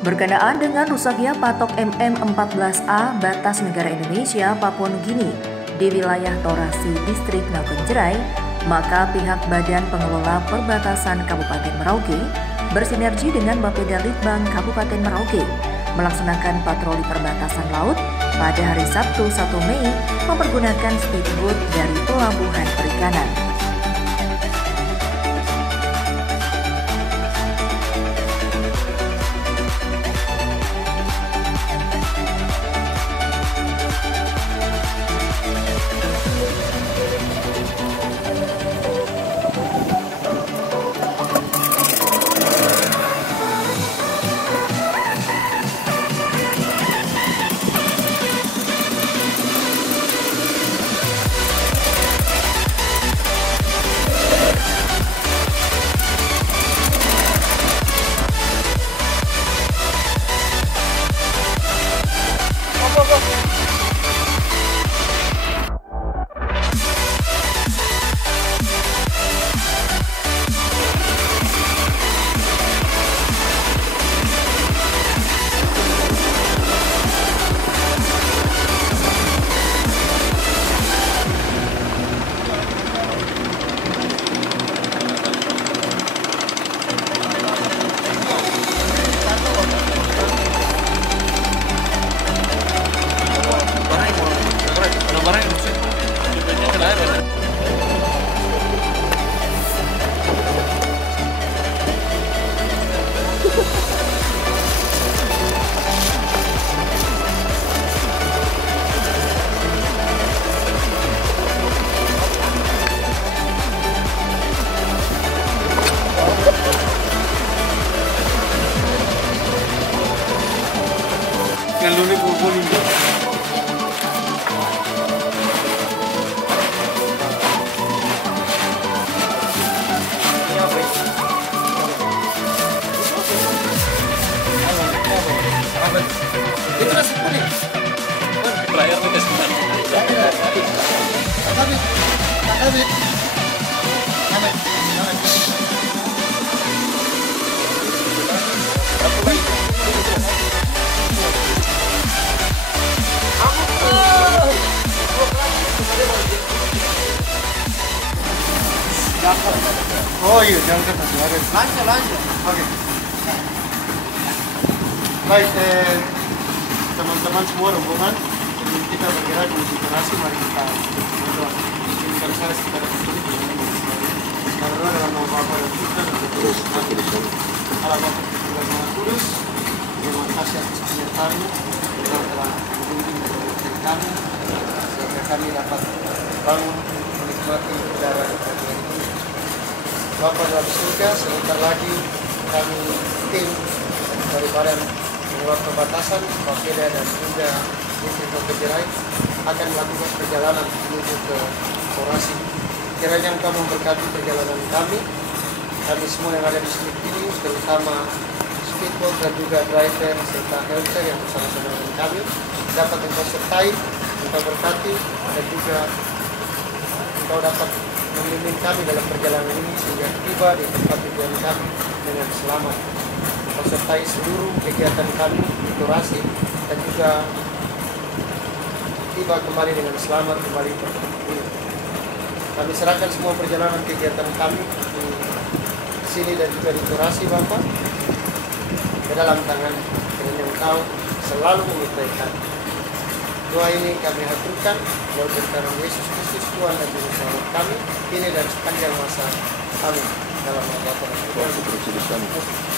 Berkenaan dengan rusaknya patok MM14A batas negara Indonesia Papua Nugini di wilayah Torasi, Distrik Nagonjerai, maka pihak Badan Pengelola Perbatasan Kabupaten Merauke bersinergi dengan Bapeda Litbang Kabupaten Merauke melaksanakan patroli perbatasan laut pada hari Sabtu 1 Mei mempergunakan speedboat dari Pelabuhan Perikanan. Yang lunik kumpulin. Itu nasi kuning. Terakhir kita sebentar. Oh iya, jangan masih ada. Lanjut. Oke. Baik, teman-teman semua rombongan, sebelum kita bergerak menuju Torasi, mari kita berdoa. Izinkan saya secara tertulis karena dalam nama Bapa dan Putra dan Roh Kudus. Allah Bapa dan Maha Kudus, terima kasih atas penyertaan-Mu yang telah membimbing kami sehingga kami dapat bangun menikmati udara dan ini. Bapa dalam surga, sebentar lagi kami tim dari Badan Pengelola Perbatasan, Bapeda dan juga Distrik Nagonjerai akan melakukan perjalanan menuju ke Torasi. Kiranya Engkau memberkati perjalanan kami semua yang ada di sini ini, terutama speedboat dan juga driver serta helper yang bersama-sama dengan kami, dapat Engkau sertai, Engkau berkati dan juga Engkau dapat membimbing kami dalam perjalanan ini sehingga tiba di tempat tujuan kami dengan selamat. Engkau sertai seluruh kegiatan kami di Torasi dan juga tiba kembali dengan selamat kembali ke tempat ini. Kami serahkan semua perjalanan kegiatan kami di sini dan juga di Torasi, Bapak, ke dalam tangan kiranya Engkau selalu menyertai kami. Doa ini kami haturkan dalam nama Yesus Kristus Tuhan dan Juru Selamat kami, kini dan sepanjang masa. Amin. Dalam nama Bapa dan Putra dan Roh Kudus.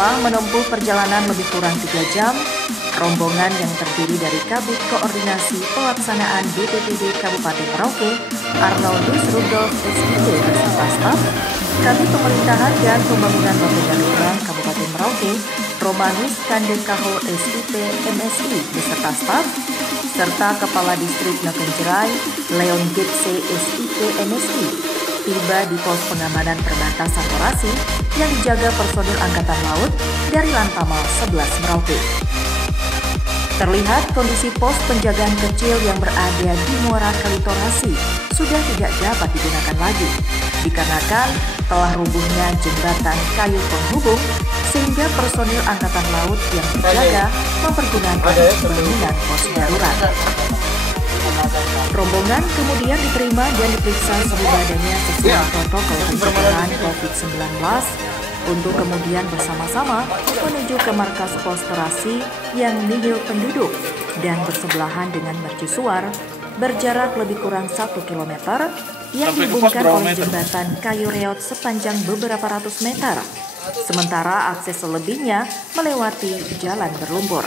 Setelah menempuh perjalanan lebih kurang 3 jam, rombongan yang terdiri dari Kabid Koordinasi Pelaksanaan BPBD Kabupaten Merauke, Arnoldus Rudolf SIP beserta staf, Kabid Pemerintahan dan Pembangunan Bapeda Lurang Kabupaten Merauke, Romanus Kandekaho SIP MSI beserta staf, serta Kepala Distrik Nakenjerai, Leon Getse SIP MSI, tiba di pos pengamanan perbatasan Torasi yang dijaga personil Angkatan Laut dari Lantamal 11 Merauke. Terlihat kondisi pos penjagaan kecil yang berada di Muara Kali Torasi sudah tidak dapat digunakan lagi, dikarenakan telah rubuhnya jembatan kayu penghubung sehingga personil Angkatan Laut yang berjaga mempergunakan bangunan pos darurat. Rombongan kemudian diterima dan diperiksa suhu badannya sesuai protokol pencegahan COVID-19 untuk kemudian bersama-sama menuju ke markas pos Torasi yang nihil penduduk dan bersebelahan dengan mercusuar berjarak lebih kurang 1 km yang dihubungkan oleh jembatan kayu reot sepanjang beberapa ratus meter. Sementara akses selebihnya melewati jalan berlumpur.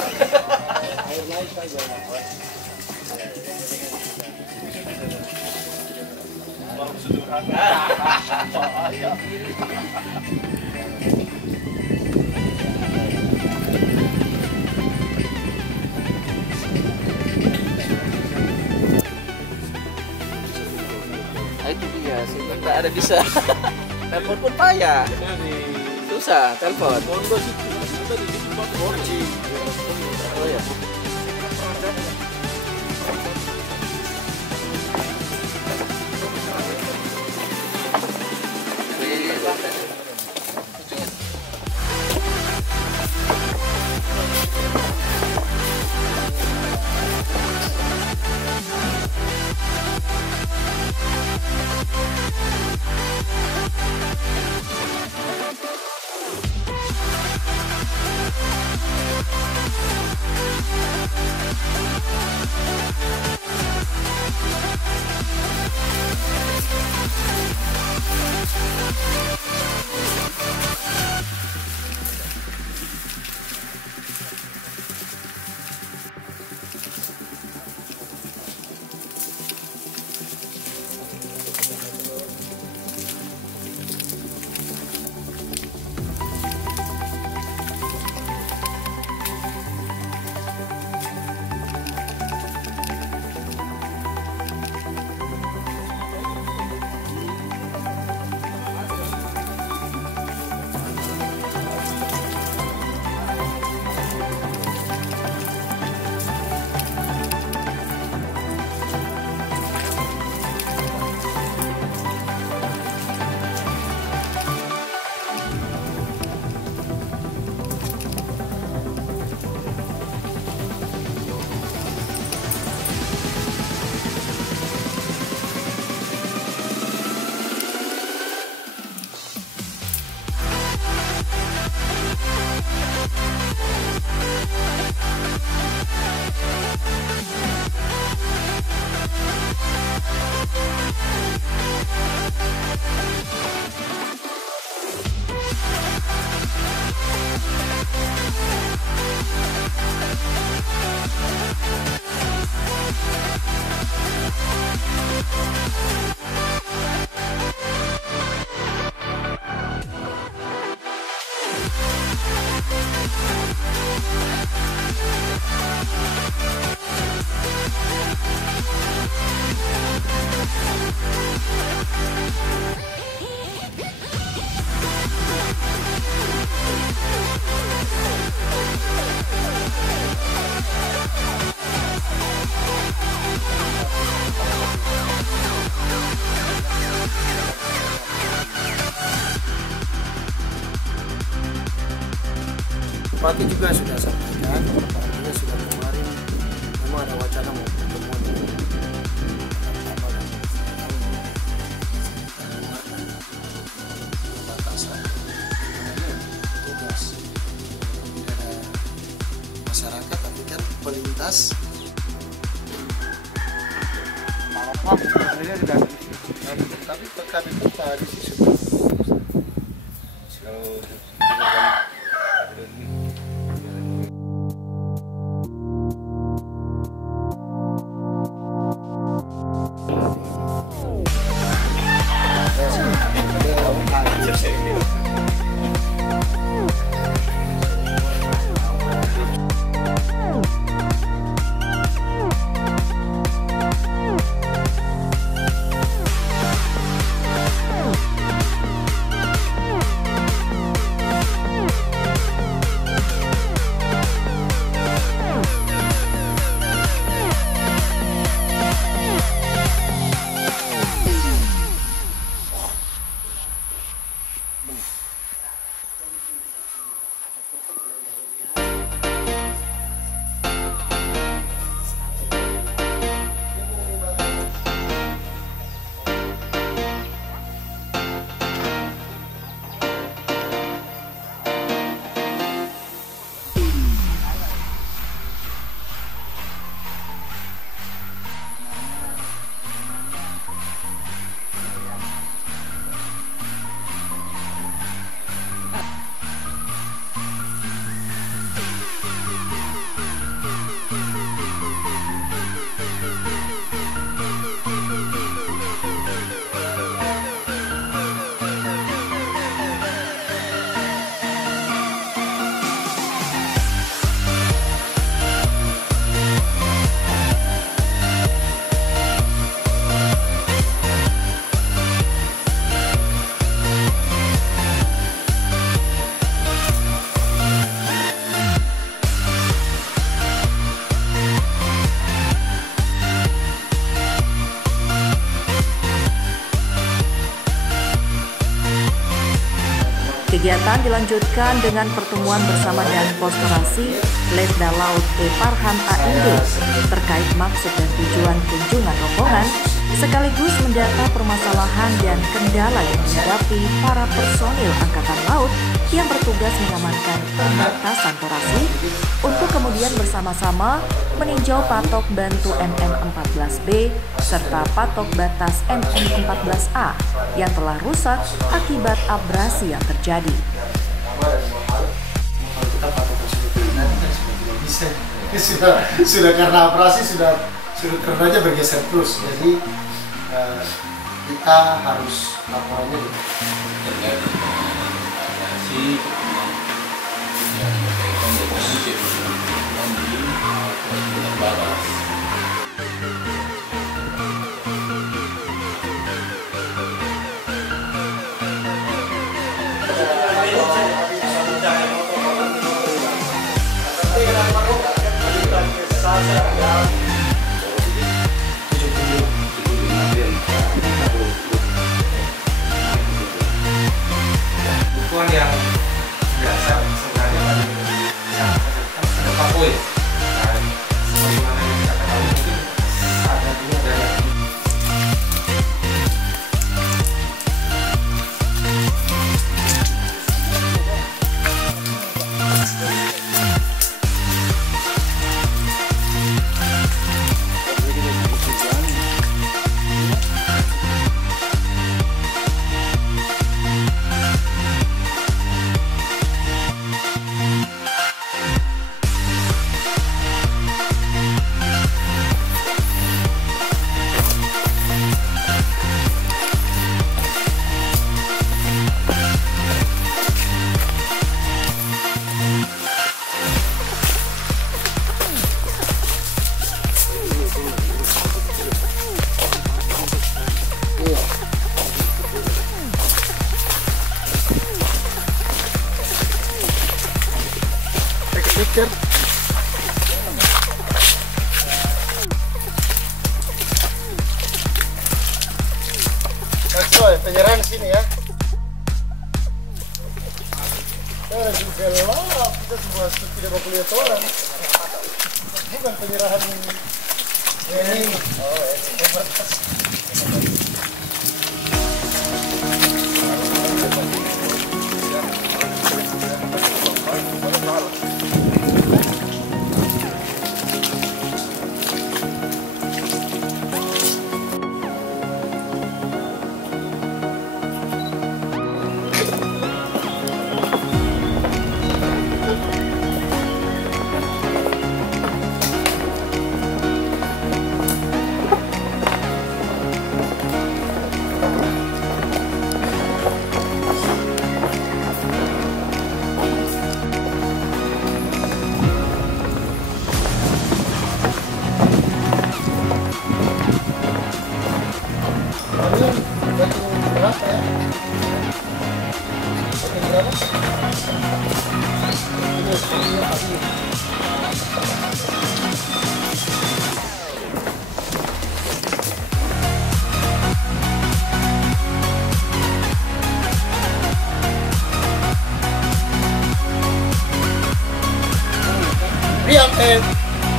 Itu dia, sehingga nggak ada bisa. Telepon pun payah. Susah, telepon. Oh ya. Bupati juga sudah sampaikan, artinya sudah kemarin memang ada wacana mau pertemuan dengan perbatasan tugas masyarakat, tapi kan pelintas sebenarnya tidak tapi pekan itu tadi sih sudah Kegiatan dilanjutkan dengan pertemuan bersama Danpos Torasi Letda Laut Farhan AID terkait maksud dan tujuan kunjungan rombongan, sekaligus mendata permasalahan dan kendala yang dihadapi para personil Angkatan Laut yang bertugas mengamankan perbatasan Torasi untuk kemudian bersama-sama meninjau patok bantu MM14B serta patok batas MM14A yang telah rusak akibat abrasi yang terjadi. Sudah karena abrasi sudah karenanya bergeser terus, jadi kita harus laporannya terkait dengan abrasi yang berkaitan dengan kebutuhan di Laut Baras. Kebutuhan yang biasa sebenarnya ada poin. Sebagaimana yang kita ketahui mungkin ada dua dari pikir. Penyerahan sini ya. Juga gelap, kita semua tidak mau lihat orang. Bukan penyerahan ini.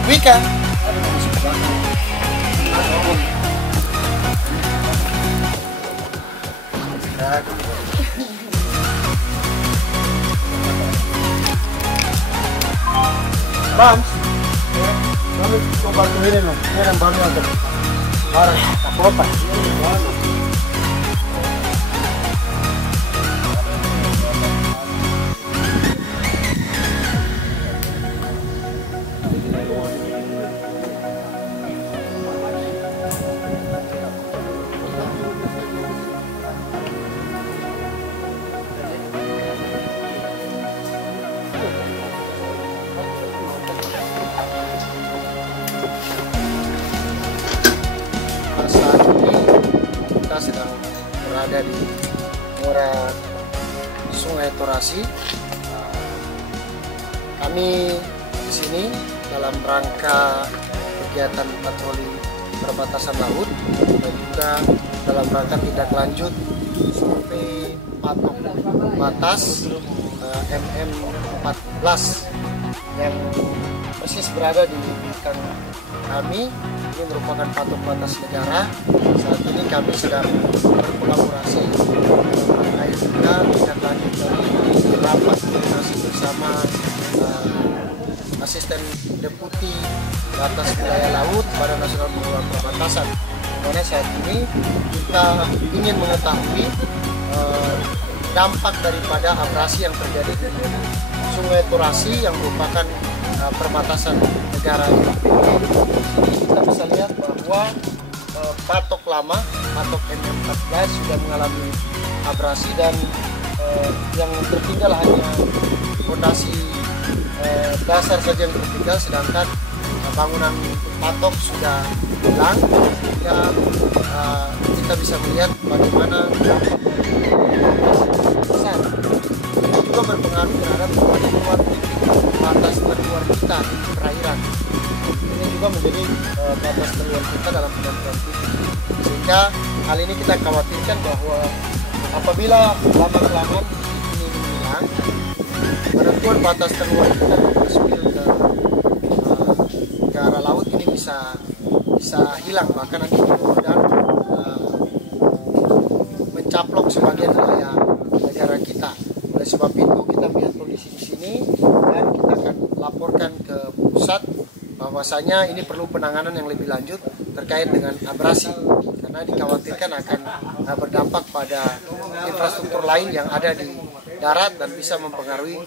Wika. Bams, kami coba ini loh, ini yang baru ada. Barang apa? Sedang berada di muara Sungai Torasi. Kami di sini dalam rangka kegiatan patroli perbatasan laut dan juga dalam rangka tindak lanjut survei patok batas MM14 yang persis berada di belakang kami. Ini merupakan patok batas negara. Saat ini kami sedang berkolaborasi terkait juga tindak lanjut dari rapat koordinasi bersama Asisten Deputi Batas Wilayah Laut Badan Nasional Pengelolaan Perbatasan. Karena saat ini kita ingin mengetahui dampak daripada abrasi yang terjadi di Sungai Torasi yang merupakan perbatasan negara ini. Kita bisa lihat bahwa patok lama, patok MM14 sudah mengalami abrasi dan yang tertinggal hanya fondasi dasar saja yang tertinggal, sedangkan bangunan patok sudah hilang. Sehingga kita bisa melihat bagaimana dampak besar ini juga berpengaruh terhadap keluar titik batas terluar kita di perairan. Ini juga menjadi batas terluar kita dalam penentuan titik. Sehingga hal ini kita khawatirkan bahwa apabila lama-kelamaan ini hilang, penentuan batas terluar kita masuk ke arah laut ini bisa hilang, bahkan nanti dan mencaplok sebagian wilayah negara kita. Oleh sebab itu kita melihat kondisi di sini dan kita akan laporkan ke pusat bahwasanya ini perlu penanganan yang lebih lanjut terkait dengan abrasi, karena dikhawatirkan akan berdampak pada infrastruktur lain yang ada di darat dan bisa mempengaruhi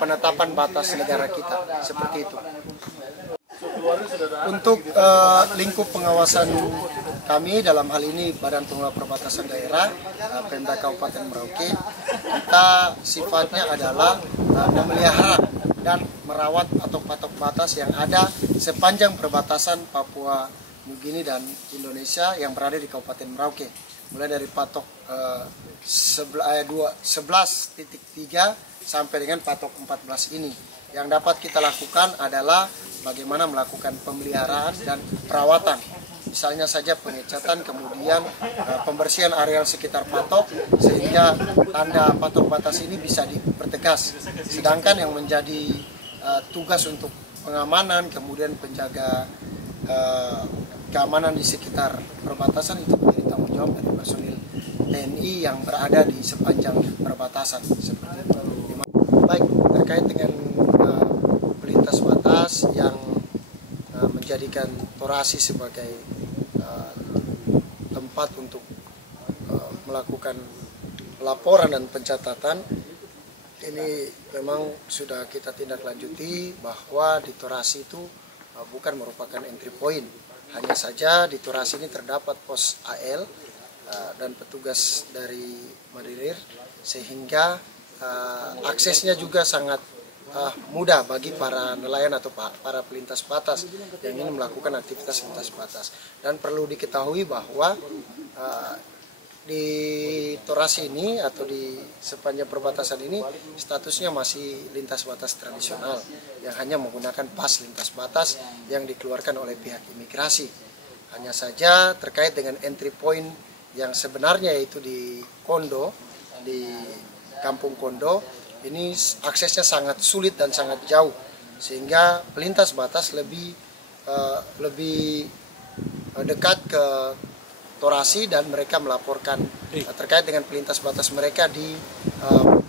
penetapan batas negara kita, seperti itu. Untuk lingkup pengawasan kami dalam hal ini Badan Pengelola Perbatasan Daerah Pemda Kabupaten Merauke, kita sifatnya adalah memelihara dan merawat patok-patok batas yang ada sepanjang perbatasan Papua Nugini dan Indonesia yang berada di Kabupaten Merauke, mulai dari patok 11.3 sampai dengan patok 14 ini. Yang dapat kita lakukan adalah bagaimana melakukan pemeliharaan dan perawatan. Misalnya saja pengecatan, kemudian pembersihan areal sekitar patok sehingga tanda patok batas ini bisa dipertegas. Sedangkan yang menjadi tugas untuk pengamanan, kemudian penjaga keamanan di sekitar perbatasan itu menjadi tanggung jawab dari personil TNI yang berada di sepanjang perbatasan. Seperti itu. Baik, terkait dengan pelintas batas yang menjadikan Torasi sebagai tempat untuk melakukan laporan dan pencatatan, ini memang sudah kita tindak lanjuti bahwa di Torasi itu bukan merupakan entry point. Hanya saja di Torasi ini terdapat pos AL dan petugas dari Marinir, sehingga aksesnya juga sangat mudah bagi para nelayan atau para pelintas batas yang ingin melakukan aktivitas lintas batas. Dan perlu diketahui bahwa di Torasi ini atau di sepanjang perbatasan ini statusnya masih lintas batas tradisional yang hanya menggunakan pas lintas batas yang dikeluarkan oleh pihak imigrasi. Hanya saja terkait dengan entry point yang sebenarnya yaitu di Kondo, di Kampung Kondo, ini aksesnya sangat sulit dan sangat jauh, sehingga pelintas batas lebih dekat ke Torasi dan mereka melaporkan terkait dengan pelintas batas mereka di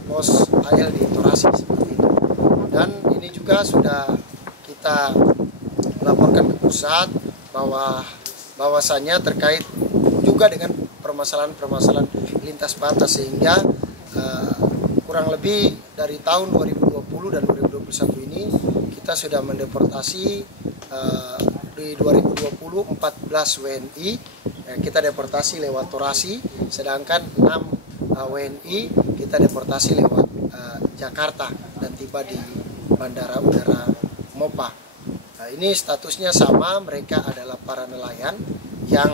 pos AL di Torasi seperti itu. Dan ini juga sudah kita laporkan ke pusat bahwasanya terkait juga dengan permasalahan lintas batas, sehingga kurang lebih dari tahun 2020 dan 2021 ini kita sudah mendeportasi di 2020 14 WNI kita deportasi lewat Torasi, sedangkan 6 WNI kita deportasi lewat Jakarta dan tiba di Bandara Udara Mopa. Ini statusnya sama, mereka adalah para nelayan yang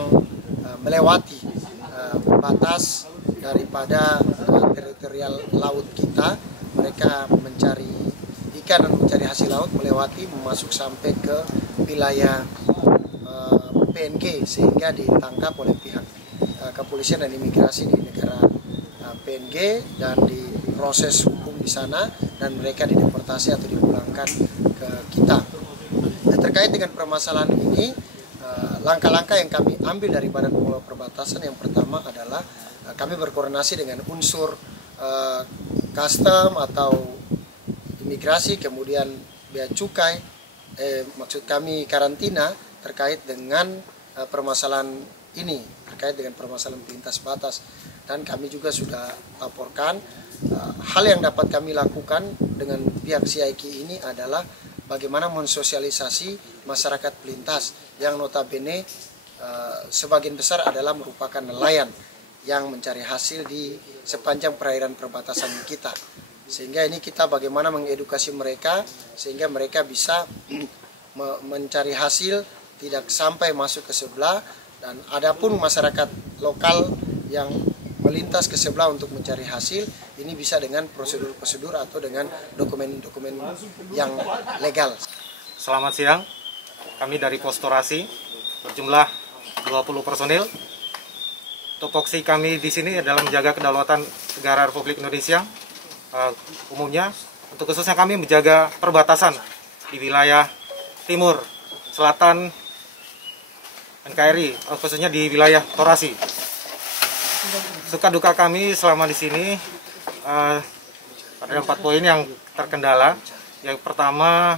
melewati batas daripada teritorial laut kita. Mereka mencari ikan dan mencari hasil laut, melewati masuk sampai ke wilayah PNG, sehingga ditangkap oleh pihak kepolisian dan imigrasi di negara PNG dan diproses hukum di sana dan mereka dideportasi atau dipulangkan ke kita. Nah, terkait dengan permasalahan ini, langkah-langkah yang kami ambil dari Badan Pengelola Perbatasan yang pertama adalah kami berkoordinasi dengan unsur custom atau imigrasi, kemudian bea cukai, maksud kami karantina terkait dengan permasalahan ini, terkait dengan permasalahan lintas batas. Dan kami juga sudah laporkan hal yang dapat kami lakukan dengan pihak CIK ini adalah bagaimana mensosialisasi masyarakat pelintas yang notabene sebagian besar adalah merupakan nelayan yang mencari hasil di sepanjang perairan perbatasan kita. Sehingga ini kita bagaimana mengedukasi mereka sehingga mereka bisa mencari hasil tidak sampai masuk ke sebelah, dan adapun masyarakat lokal yang melintas ke sebelah untuk mencari hasil ini bisa dengan prosedur-prosedur atau dengan dokumen-dokumen yang legal. Selamat siang, kami dari Pos Torasi berjumlah 20 personil. Tupoksi kami di sini adalah menjaga kedaulatan negara Republik Indonesia. Umumnya, untuk khususnya kami menjaga perbatasan di wilayah timur, selatan NKRI, khususnya di wilayah Torasi. Suka duka kami selama di sini ada 4 poin yang terkendala. Yang pertama,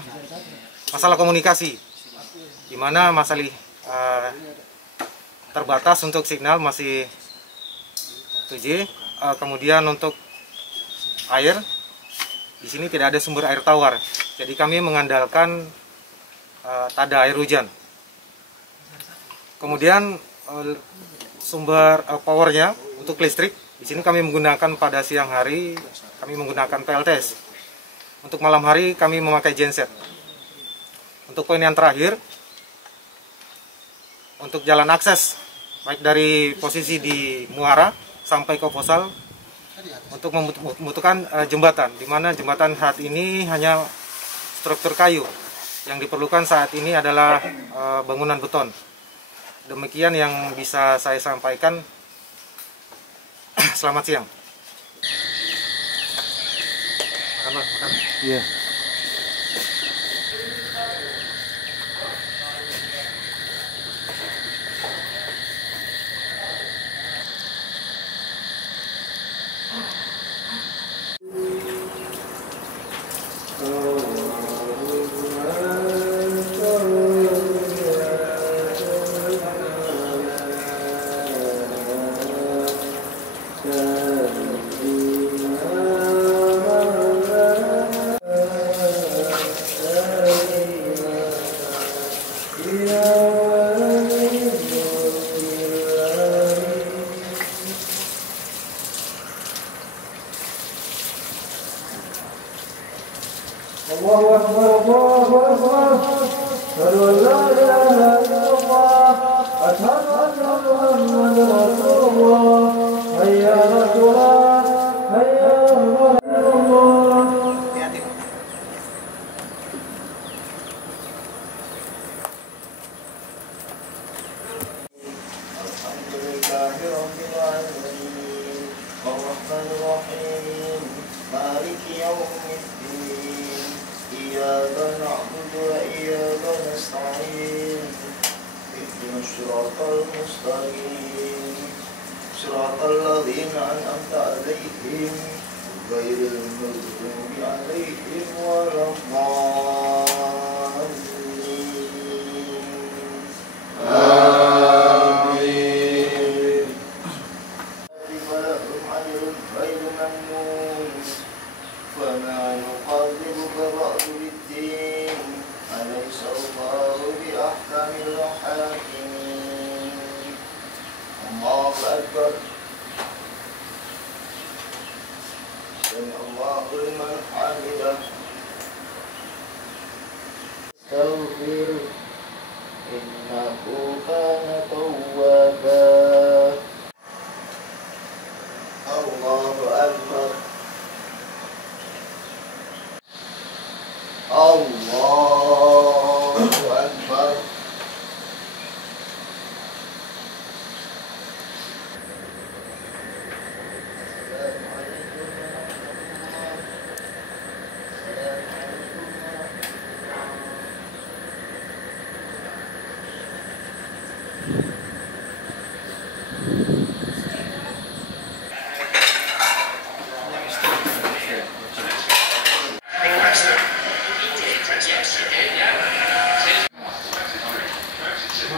masalah komunikasi, di mana masalah terbatas untuk signal masih 2G. Kemudian untuk air, di sini tidak ada sumber air tawar, jadi kami mengandalkan tada air hujan. Kemudian sumber powernya untuk listrik, di sini kami menggunakan pada siang hari kami menggunakan PLTS. Untuk malam hari kami memakai genset. Untuk poin yang terakhir, untuk jalan akses baik dari posisi di Muara sampai ke Posal, untuk membutuhkan jembatan, di mana jembatan saat ini hanya struktur kayu. Yang diperlukan saat ini adalah bangunan beton. Demikian yang bisa saya sampaikan. Selamat siang. Makan. Iya. Allahu Akbar, Allahu Akbar. Asyhadu an la ilaha illallah, asyhadu anna Muhammadar Rasulullah. Hayya 'alas shalah, hayya 'alal falah. Alhamdulillahi rabbil alamin. Ar-Rahmanir Rahim. Maliki yaumiddin. إياك نعبد وإياك نستعين اهدنا الصراط المستقيم صراط الذين أنعمت عليهم غير المغضوب عليهم ولا الضالين. آمين. ولهم أجر غير ممنون فما نقلبك بعد بالدين أليس الله بأحكم الحاكمين. الله أكبر. سمع الله لمن حمده. استغفر إنه كان توابا. الله أكبر. Allahu Akbar. La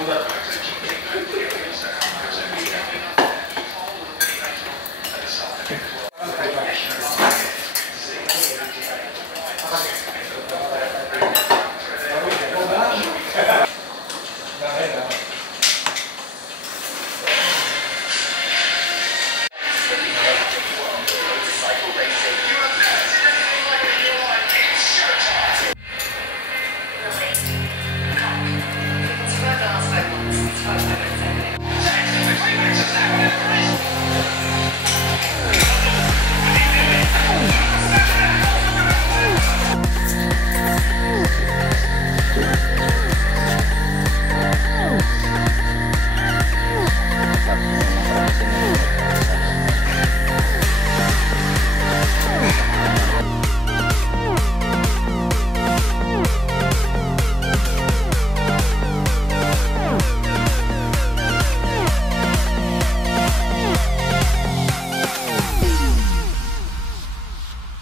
mudah.